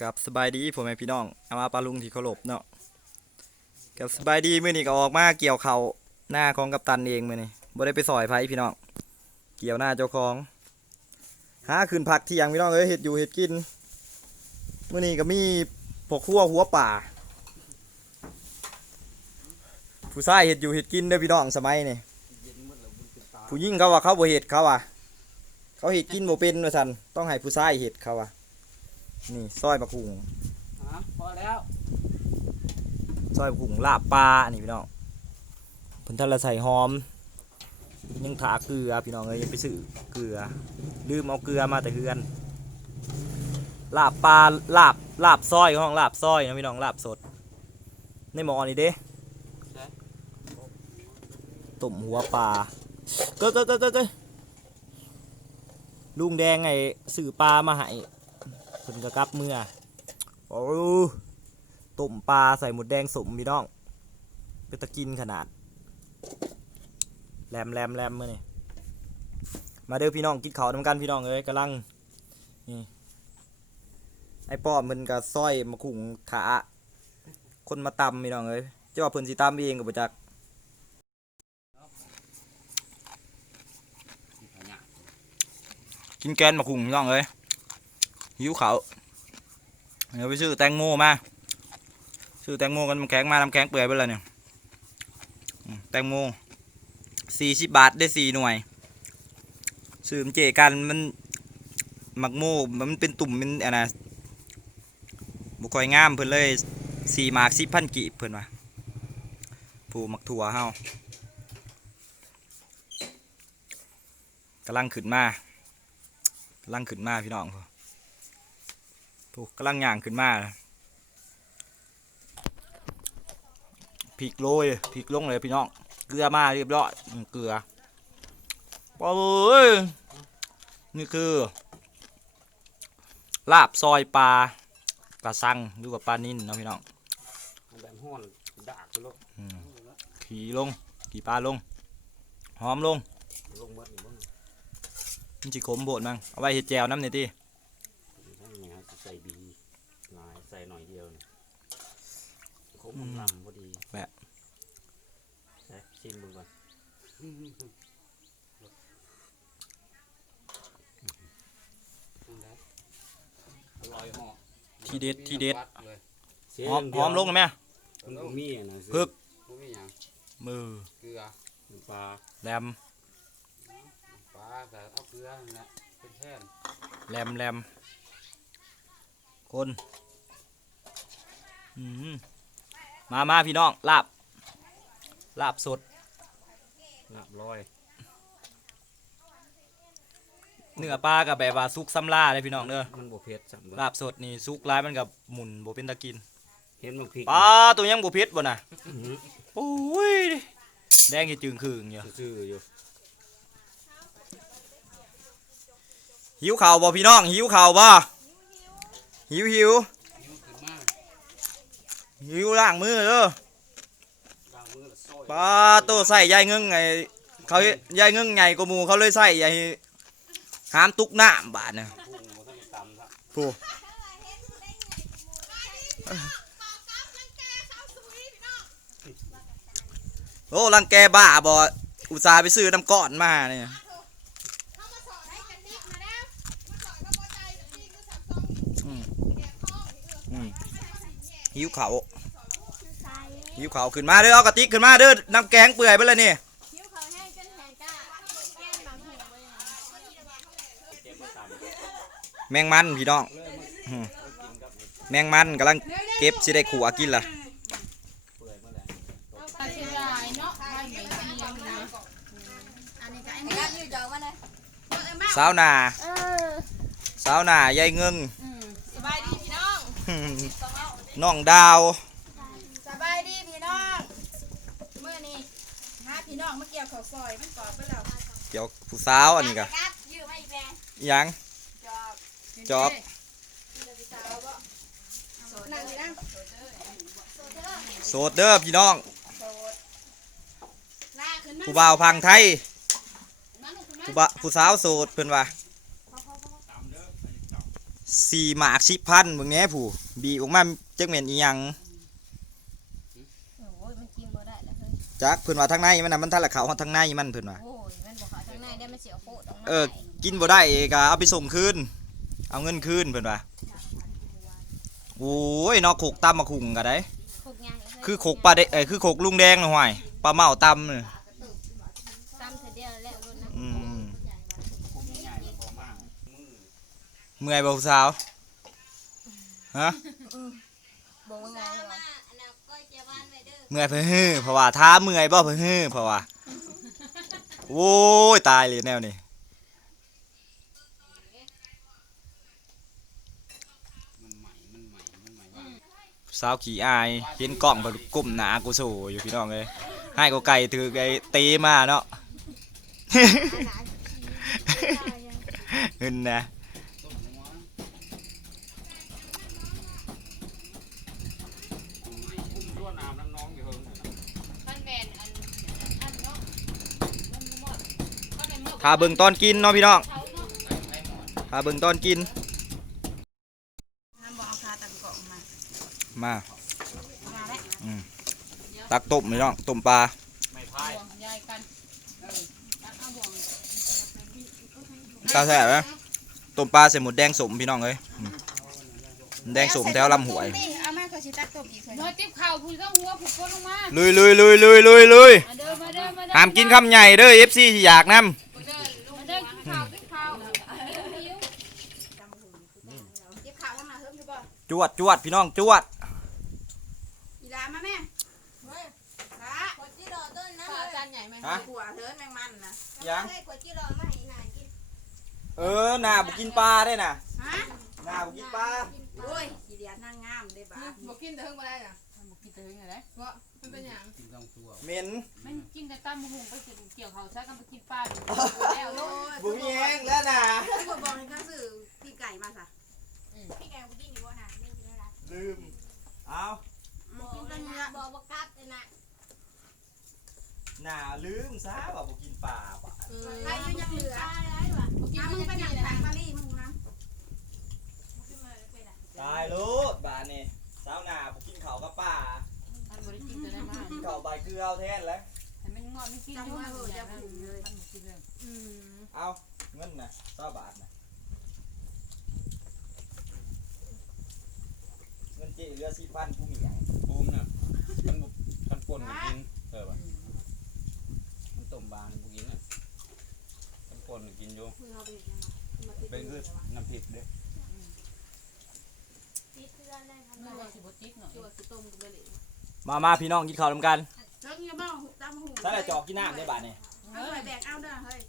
กับสบายดีผมแม่พี่น้องอามาปลาลุงที่เคารพเนาะกับสบายดีมื้อนี้ก็ออกมาเกี่ยวเขาหน้าของกัปตันเองมื้อนี้บ่ได้ไปซอยไผพี่น้องเกี่ยวหน้าเจ้าของหาขึ้นผักเที่ยงพี่น้องเอ้ยเฮ็ดอยู่เฮ็ดกินมื้อนี้ก็มีพกครัวหัวป่า ผู้ชายเฮ็ดอยู่เฮ็ดกินเด้อพี่น้องสมัยนี่ผู้หญิงเขาว่าเขาบ่เฮ็ดเขาว่าเขาเห็ดกินโมเป็นว่าสันต้องให้ผู้ชายเห็ดเขาอะ นี่ซอยมะกุงอะพอแล้วซอยมะกุงลาบปลาอันนี้พี่น้องเพิ่นท่านละใส่หอม ยังถาเกลือพี่น้องเอ้ยยังไปซื้อเกลือลืมเอาเกลือมาแต่เฮือนลาบปลาลาบลาบซอยของลาบซอยนะพี่น้องลาบสด ในหม้อนี่เด้ต้มหัวปลาเก้อเก้อเก้อเก้อเก้อลุงแดงไงสื่อปลามาให้เพิ่นก็กลับเมื่อโอ้ต้มปลาใส่หมดแดงสมพี่น้องเป็นตะกินขนาดแรมแรมแรมมื่อนี่มาเด้อพี่น้องกินข้าวน้ำกันพี่น้องเอ้ยกำลังนี่ไอ้ป้อมมันก็ซอยมาขุงขาคนมาตำพี่น้องเอ้ยเจ้าว่าเพิ่นสิตำเองกับบ่จักกินแกนมาขุงพี่น้องเอ้ย หิวข้าเดี๋ยวไปซื้อแตงโมมา ซื้อแตงโมกันน้ำแข็งมาน้ำแข็งเปื่อยไปแล้วเนี่ย แตงโมสี่สิบบาทได้สี่หน่วย ซื้อมนเจกันมันหมักโม่มันเป็นตุ่มมันอะนะบุคอยงามเพิ่นเลยสี่หมากสิพันกีบเพิ่นว่าผูหมักถั่วเฮากำลังขึ้นมากำลังขึ้นมาพี่น้อง ผู้กำลังย่างขึ้นมาพริกโรยพริกลงเลยพี่น้อง เกลือมาเรียบร้อยอืมเกลือปอเอ้ยนี่คือ ลาบซอยปลาปลาซังหรือว่าปลานิ่นเนาะพี่น้องเอาแบบห้อนดากไปลงขี่ลง ขี่ปลาลง หอมลงลงเบิดนี่บ่มันจิขมโบดมั้งเอาไว้เห็ดแจวน้ำเนี่อยติทั้งนี้ครับใส่บีหน่อยใส่หน่อยเดียวนี่ คมลำพอดีใส่ชิมดูก่อนอร่อยเหาะทีเด็ดทีเด็ดเสียหอมย่างหเดียวอมลงไหมมันบ่มีอะนะพึกบ่มีหยังมือเกลือน้ำปลาแรมปลาแต่เอาเกลือนั่นแหละเป็นแท่นแรมแรมคนอืม มามาพี่น้องลาบ ลาบสด ลาบลอยเนื้อปลากับแบบว่าซุกซ้ำล่าเลยพี่น้องเด้อมันบ่เผ็ดจังลาบสดนี่ซุกร้ายมันกับหมุนบ่เป็นตะกินเห็นมันพริกปลาตัวยังบ่เผ็ดบ่น่ะอื้อหือโอ้ยแดงกี่จึงคืงอยู่ซื่อๆอยู่หิวข้าวบ่พี่น้องหิวข้าวบ่หิวหิวนิ้วขึ้นมา หิวล้างมือเด้อล้างมือแล้วซอยปลาตัวใส่ยายเงึ้งไงเขายายเงึ้งใหญ่กว่าหมู่เขาเลยใส่ใหญ่ห้ามตุกน้ำบาดน่ะพุ่งบ่ทันได้ตำครับผู้โอ้รังแกบ้าบ่อุตส่าห์ไปซื้อน้ำก้อนมาเนี่ย เข้ามาสอนให้กันนิกมาแล้วมาสอนก็พอใจแต่นี่ก็สับสองแกะข้อเออ อืม หิวเขาวคือใส่หิวเขาวขึ้นมาเด้อเอากระติกขึ้นมาเด้อน้ำแกงเปื่อยไปเลยนี่คิ้วเขาแห้งจนแห้งก้าแก้มบางหูไว้นะแมงมันพี่น้องอืมแมงมันกำลังเก็บสิได้ขู่อากินล่ะปลาเชียงรายเนาะไม่เหมือนเชียงนะอันนี้ก็อันนี้อยู่จอมาเลยสาวหนาเออสาวหนายายเงิงสบายดีพี่น้อง น้องดาว สบายดีพี่น้องเมื่อนี้หาพี่น้องเมื่อกี้เขาซอยมันกรอบไปแล้วเกี่ยวผู้สาวอันนี้กะยืมมาอีกแล้วอิหยังจอบจอบนั่งสินั่งโสดเด้อพี่น้องลาขึ้นมาผู้บ่าวพังไทยนั่งลงขึ้นมาผู้บ่าผู้สาวโสดเพิ่นว่าสี่หมากสิบพันเบิ่งแหน่ผู้บีออกมา จักแม่นอีหยังโอ้ยมันกินบ่ได้แล้วเฮ้ยจักเพิ่นว่าทางในมันน่ะมันทันละเขาทางในมันเพิ่นว่า โอ้ยมันบ่เข้าทางในได้มันเสียโคตรออกมาเออ กินบ่ได้ก็เอาไปส่งคืน เอาเงินคืนเพิ่นว่าโอ้ยนอกโขกตำมาคุงก็ได้พวกยางเฮ้ยคือโขกปลาเดเอ้ยคือโขกลุงแดงน่ะห่วยปลาเมาตำนี่ตำเธอเดียวแล้วรุ่นนะอืมผมใหญ่ๆพอมากมือเมื่อยบ่ผู้สาว ฮะ บอกว่าไงวะเมื่อยเพิ่นฮือเพราะว่าท้าเมื่อยบ่เพิ่นฮือเพราะว่าโอ้ยตายเลยแนวนี้มันใหม่มันใหม่มันใหม่บ้างสาวขี้อายเห็นกล้องก็ก้มหน้ากูโซอยู่พี่น้องเอ้ยให้กูไก่ถือไก่ตีมาเนาะเงินนะ ต้นหัวใหม่อุ้มชั่วน้ำน้ำน้องอยู่เฮิง มันแมนอันอันเนาะมันหมดก็เป็นหมด ถ้าเบิ่งตอนกินเนาะพี่น้องเขาเนาะถ้าเบิ่งตอนกิน มามามตักต้มพี่น้องต้มปลาไม่พากันเออตักเอาห่วงตาแซ่บไหมต้มปลาใส่หมดแดงสมพี่น้องเอ้ยแดงสมแถวลำหวยนี่เอามาก็สิตักต้มอีกเลยเนื้อติ๊บข่าวผู้ต้องหัวผูกก้นลงมาลุยลุยลุยลุยลุยลุยห้ามกินคำใหญ่เด้อ FC ที่อยากนำ มาเด้อมาเด้อติ๊บข่าวติ๊บข่าวหิว เก็บข้าวมาเฮิ่มอยู่บ่ จวดจวดพี่น้องจวดอีหลามาแม่เฮ้ยหลาขวดจีรอต้นนะขวดจานใหญ่ไหมฮะหัวเฮิ่มแมงมันนะยังเฮ้ยขวดจิรอมาให้นายกิน เออหน้าบ่กินปลาได้น่ะฮะหน้าบ่กินปลาโอ้ยขี้เดียดนางงามได้บ่าบอกกินแต่เพิ่งมาได้น่ะบอกกินแต่เพิ่งอะไรเพราะมันเป็นอย่างกินต้องตัวเหม็นมันกินแต่ตั้มหุงไปกินเกี่ยวเขาใช้กันไปกินปลาอยู่แล้วลูกบ่มีแฮงแล้วน่ะ ล้วล่ะลืม เอากินตอนนี้ละบอกว่ากัดเลยนะหน้าลืมซะว่าบ่กินปลาบ่ะใครอยู่ยังเหลือกินอะมัมึนงไปไปหนันั่งงทาทางงปารีมึงนะตายโลดบาดนี่สาวหน้าบ่กินข้าวกับปลามันบริกินจะได้มากกินข้าวใบเกลือเอาแทนแล้วแต่มันงอนมันกินอยู่มันจะผูกเลยมันกินเลยอืมเอาเงินนะเก้าบาทนะ เงินเจเหลือสี่พันกูมีอย่างบูมน่ะมันบุมันป่นมันกินเออป่ะมันต้มบานบุกินน่ะมันป่นมันกินอยู่มึงเอาไปยังไงเป็นคือน้ำพริกเด้อติดเพื่อนได้ทำไม่ได้ว่าสิบจิ๊กหน่อยตัวสิต้มกันเลยมามาพี่น้องกินข้าวนํกันเจ้าเนี่ยมาตามหูถ้าได้จอกกินน้ำได้บาทนี่เอาไปแบกเอาเด้อเฮ้ย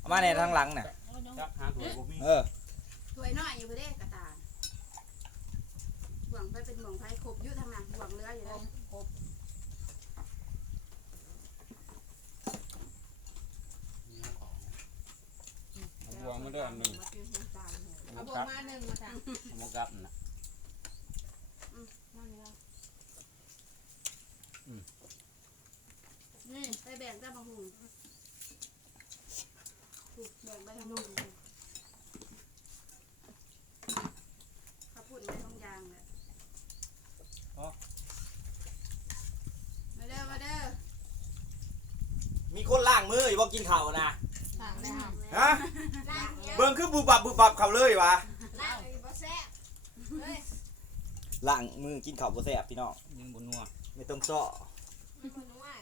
เอามาในทางหลังน่ะจักหาตัวบุมีเออถวยน้อยอยู่เด้กระตาหวงไปเป็นหวงไฟครบอยู่ทางนั้นหวงเรืออยู่แล้วเอาบัวมาเด้ออันหนึ่งเอาเอาบวกลับมาหนึ่งมาจ้ะเอามากลับน่ะนี่ไปแบกตามหูแบกไปทางนู้นเขาพูดในท้องยางเลยมาเด้อมาเด้อ มีคนล้าง มืออยู่บ่กินข้าวนะสั่งได้ค่ะฮะเบิ่งคือบุบบับบุบบับเขาเลยวะล่างอยู่บ่แซ่บเฮ้ยล้างมือกินข้าวบ่แซ่บพี่น้องยิงบนนัวไม่ต้องซ้อคนน้อย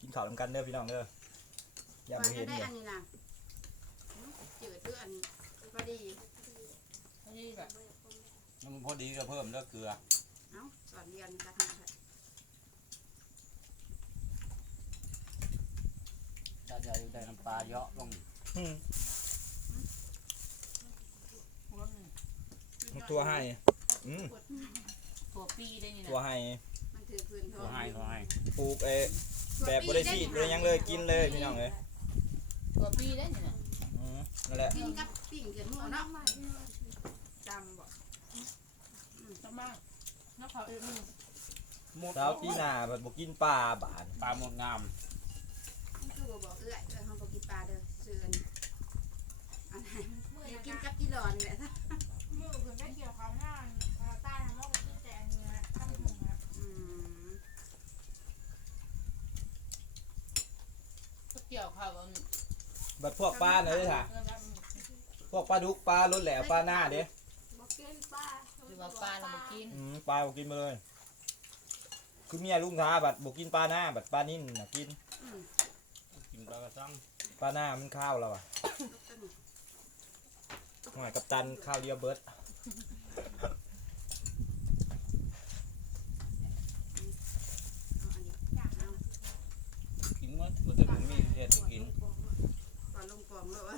กินข้าวนํกันเด้อพี่น้องเด้ออย่าว่าบ่จะเห็นได้เด้ออันนี้นะจืดด้วยอันพอดีนี่แบบ แล้วมันพอดีก็เพิ่มแล้วเกลือ เอ้าสอนเรียนกันนะถ้าจะได้น้ำปลาเยอะลงอืมหัวหนึ่งตัวให้อืมตัวปีได้นี่ตัวนะให้มันถือฟืนทอตัวงให้ตัวให้ปลูกเอแบบบ่ได้ซีดบ่ได้หยังเลยกินเลยพี่น้องเอ้ยตัวปีได้นี่นะอืมนั่นแหละกินกับปิ่งเขียนหมูเนาะจำบ่จะมากนักข่าวเอ็มหมดสาวปีหน้าแบบบ่กินปลาบาดปลาหมดงามคือ บอกเอื้อยเอื้อยเขาบ่กินปลาเด้อซื้ออันอันไหนมื่ออยากินกับจีรอนนี่แหละมือเพิ่นได้เกี่ยวข้าวหน้าข้าวใต้นะมอกกับที่แต่อันนี้นะตั้งหงนะอืมเกี่ยวข้าวบัดพวกปลาน่ะเด้อค่ะ เพื่อนรับพวกปลาดุกปลารถแหล่ปลาหน้าเด้บอกเกินป้าหรือว่าปลาเราบ่กินอืมปลาบ่กินมาเลย คือเมียลุงท้าบัดบ่กินปลาหน้าบัดปลานิ่นน่ะกิน อืมกินปลากระซังปลาหน้ามันข้าวแล้วอะหน่อยกับตันข้าวเดียวเบิด เอาอันนี้อยากเอา กินหมดมันจะบ่มีเฮ็ดให้กิน ก่อนลงปองแล้ววะ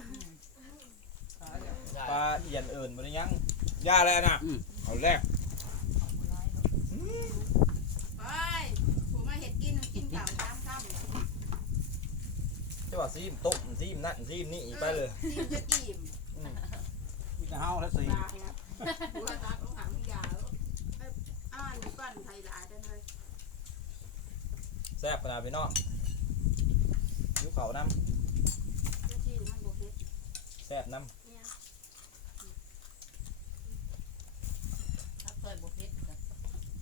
ปลาเอียนเอิญบ่ได้ยังย่าแล้วน่ะเอาแรก ไปผมมาเห็ดกินกินเก่าตามคำ จะว่าซีมต้มซีมนั่นซีมนี่ไปเลย กินจะอิ่ม อืม มีแต่เฮาแล้วสิ ตาครับหัวตาของหางยาวอ้าวนี่ก้อนไทยหลายได้เลย แซ่บขนาดพี่น้องยุเขาน้เจ้าที่มันบกเฮ็ดำแซ่บน้ถ้าเคยบ่เผ็ดก็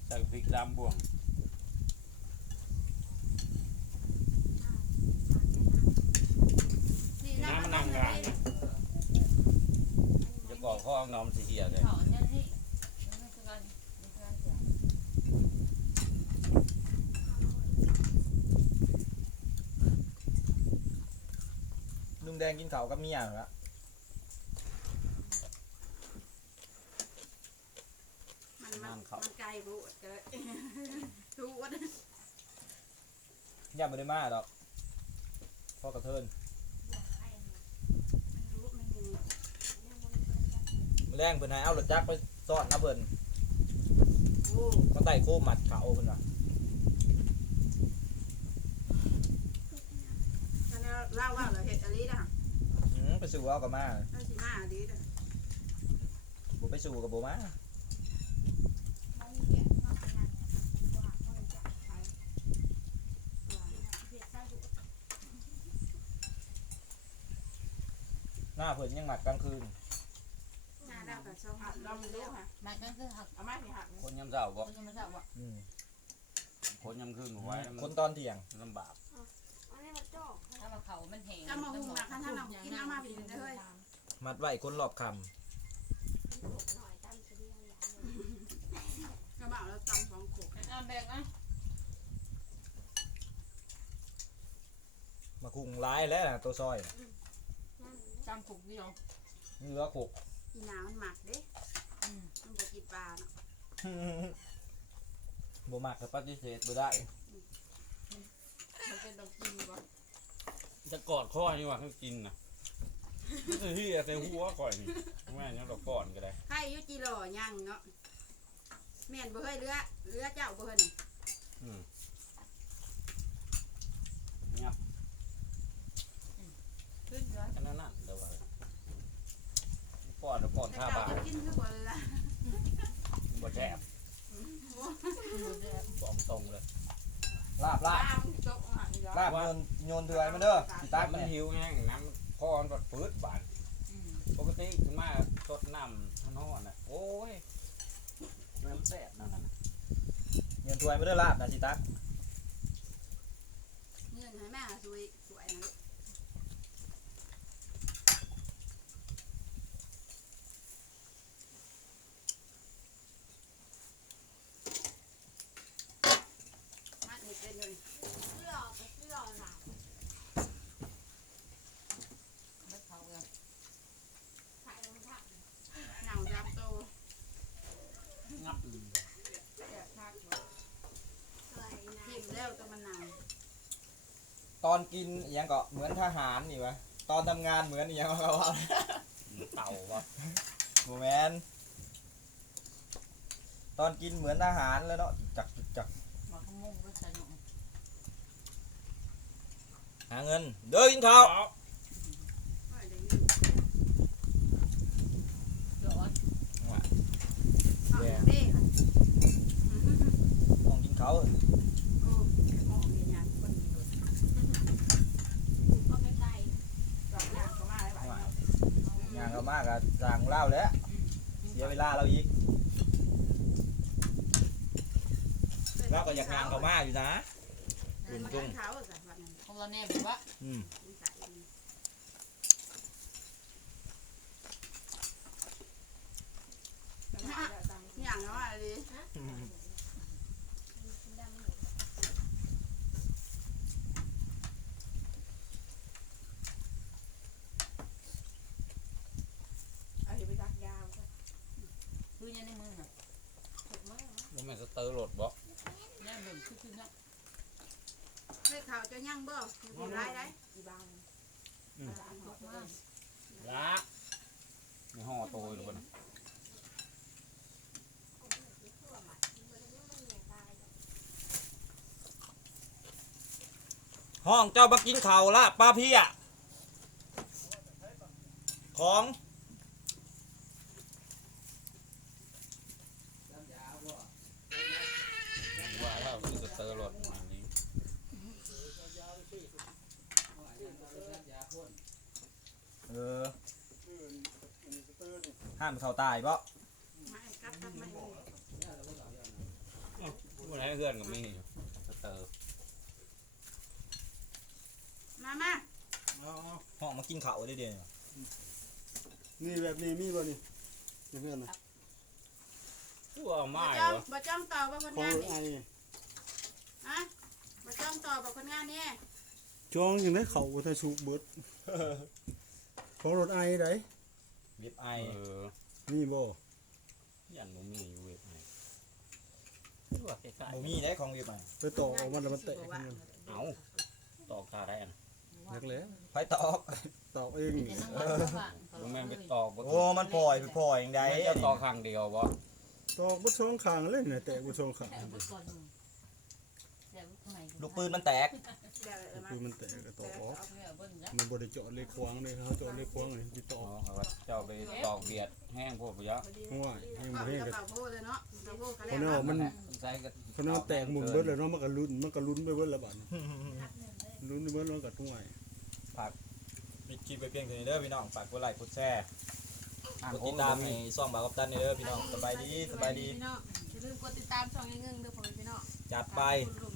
ใส่พริกดำบวง นี่ น้ำมันนั่งกลางนะจะก่อข้อน้องสิเหียเลย ข้าวอันนี้นี่มันคือกันมันคือกันเสียำลุงแดงกินเขาวกับเมียเหรอมันมันมันไกลโบดก็เลยทุกวันย่าไม่ได้มาดอกพ่อกระเทินรู้ไม่มีมื้อแรงเพิ่นให้เอารถจักรไปซ่อนนะเพิ่นโอ้ก็ไต่โคมมัดเขาเพิ่นว่าท่านเล่าว่าเรา สู่เอากับมาเราสิมาดีนะบ่ไปสู่กับบ่มามันเหยียดงอกงานว่าเขาจะไปเฮ็ดซะดูหน้าเพิ่นยังหมัดกลางคืน หน้าดาวกับช่องหักเราไม่รู้ค่ะมันก็คือหักเอาไม้ที่หักคนยำเช้าบ่คนยังไม่ทราบว่าอืมคนยำคืนบ่ไหว้แล้วคมันนตอนเที่ยงลำบากอันนี้มันจอกถ้ามาเขามันแห้งถ้ามาหุงนะข้าง มัดไว้คนรอบคหน่อยตามเสียงอย่างกระเป๋าเราตำสองขบอะแบ่งอะำมาคุงร้ายแล้วน่ะตัวซอยน่ะจำขุกเดียวเหลือขก อีน้ำมันหมักเด้อืมมันบอกกินปลาเนาะบ่มักก็ปฏิเสธบ่ได้มันเป็นต้องกินบ่จะกอดข้อนี่ว่าเขากินน่ะมันจะ เฮียใส่หัวก่อยนี่แม่นยังดอกก่อนก็ได้ใครยุจิหล่อยังเนาะแม่นบ่เฮ้ยเรือเรือเจ้าบ่เฮ้ยอืมขึ้นเยอะแค่นั้นน่ะเดี๋ยวว่าป้อนแล้วป้อนแต่ท่าเจ้าบาจะกินคือบ่ละบ่แซ่บหมดแล้วบอกตรงเลยลาบปลาลาบมันตกหันยอลาบโยนโยนเถื่อยมาเด้อสิตาตักมัมานเนี่ยหิวแห้งน้ำ พ่อมันแบบปืดบานอืมปกติถึงมาสดน้ำท่านอนน่ะโอ้ยน้ำแซ่บนั่นน่ะโยนเถื่อยมาเด้อลาบนะสิตัก เงินให้แม่สวยสวยนะลูกมาเห็ดเป็นเลย เสื้อเสื้อหนาว แล้วเขาก็ ถ่ายลงผัก หนาวดำโต งับ แดดพัก อะไรนะ ทิมแล้วตัวมันหนาว ตอนกินอหยังก็เหมือนทหารนี่วะตอนทำงานเหมือนอหยังก็ว่าเต่าวะโมแมนตอนกินเหมือนทหารแล้วเนาะจักจักมาขโมงรถสนุกหาเงิน เด้อกินข้าวไม่ได้ยินเดี๋ยวอ่อนเอาเด้ค่ะมองกินข้าวโอ้หอมเนี่ยยานคนมีรถ ก็ไม่ไกลดอกยางก็มาได้ไหวเนาะงานเขามากอะแล้วเสียเวลาเราอีกเราก็อยากงานเขามาอยู่นะเออมากินข้าวอะจ้ะวันนั้นของเราแน่แบบว่าอืมนิสัยมันอย่างเนาะอะไรดิเอาไปรักยาวจ้ะ คือยังในมือน่ะบ่แม่นสเตอร์โหลดบ่แน่เบิ่งคือคือนะให้ข่าวจะยั่งบ่อยู่ได้ได้อีบางตกมากละในห่อโตอยู่บ่น่ะห้องเจ้าบักกินเข่าวละป้าพี่อะของ ว่าแล้วคือสเตอร์โหลดอันนี้ เออห้ามเขาตายเพราะไม่กับกับไม่บ่ได้เพื่อนก็มีอยู่สเตอร์มามาห้องมากินข้าวได้เดียวนี่แบบนี้มีบ่นี่เพื่อนนะกูเอาบ่ไม้จ้องวะบ่จ้องต่อบ่คนของงานรถนี่ไอฮะบ่จ้องต่อบ่คนงานนี่จองยังได้เขาบ่ทันสุกเบิด ของรถไอไดเว็บไอเออมีบ่ยันบ่มีอยู่เว็บไหนคือว่าใกล้โมมีได้ของเว็บไอไปต่อเอามันแล้วมันแตกขึ้นมาๆเอาตอกตาได้อันนักแล้วไฟตอกตอกเองเดี๋ยวนั่งวันก็ว่างบ่แม่นไปตอกบ่โอ้มันปล่อยไปปล่อยอย่างใดไม่จะตอกข้างเดียวบ่ตอกบ่สองข้างเลยน่ะแตกบ่สองข้าง ลูกปืนมันแตกเดี๋ยวเออมาคือมันแตกก็ตอกออกไม่เอาเบิ้ลแล้วมันบ่ได้เจาะเลยควางเลยเขาเจาะเลยควางเลยสิตออ๋กอครับว่าเจ้าไปตอกเบียดแห้งพวกปะยะเพราะว่ายังก็บ่มีเห็นกระก็เป๋าโพเลยเนาะกระเป๋าโพกระเพแล้วราะว่ามันใส่ก็เพราะว่าแตกหมุนเบิดแล้วเนาะมันก็ลุ้นมันก็ลุ้นไปเบิดแล้วบัดนี้ลุ้นไปเบิดแล้วก็ทุ่งไอ้ปิดคลิปไปเพียงเท่านี้เด้อพี่น้อง ฝากกดไลค์กดแชร์อ่างกดโค้ติงดตามในซ่องบาวกับตันเด้อพี่น้อง สบายดี สบายดีพี่น้องอย่าลืมกดติดตามช่องยังเงินเด้อพ่อแม่พี่น้องจัดไปคุณลุง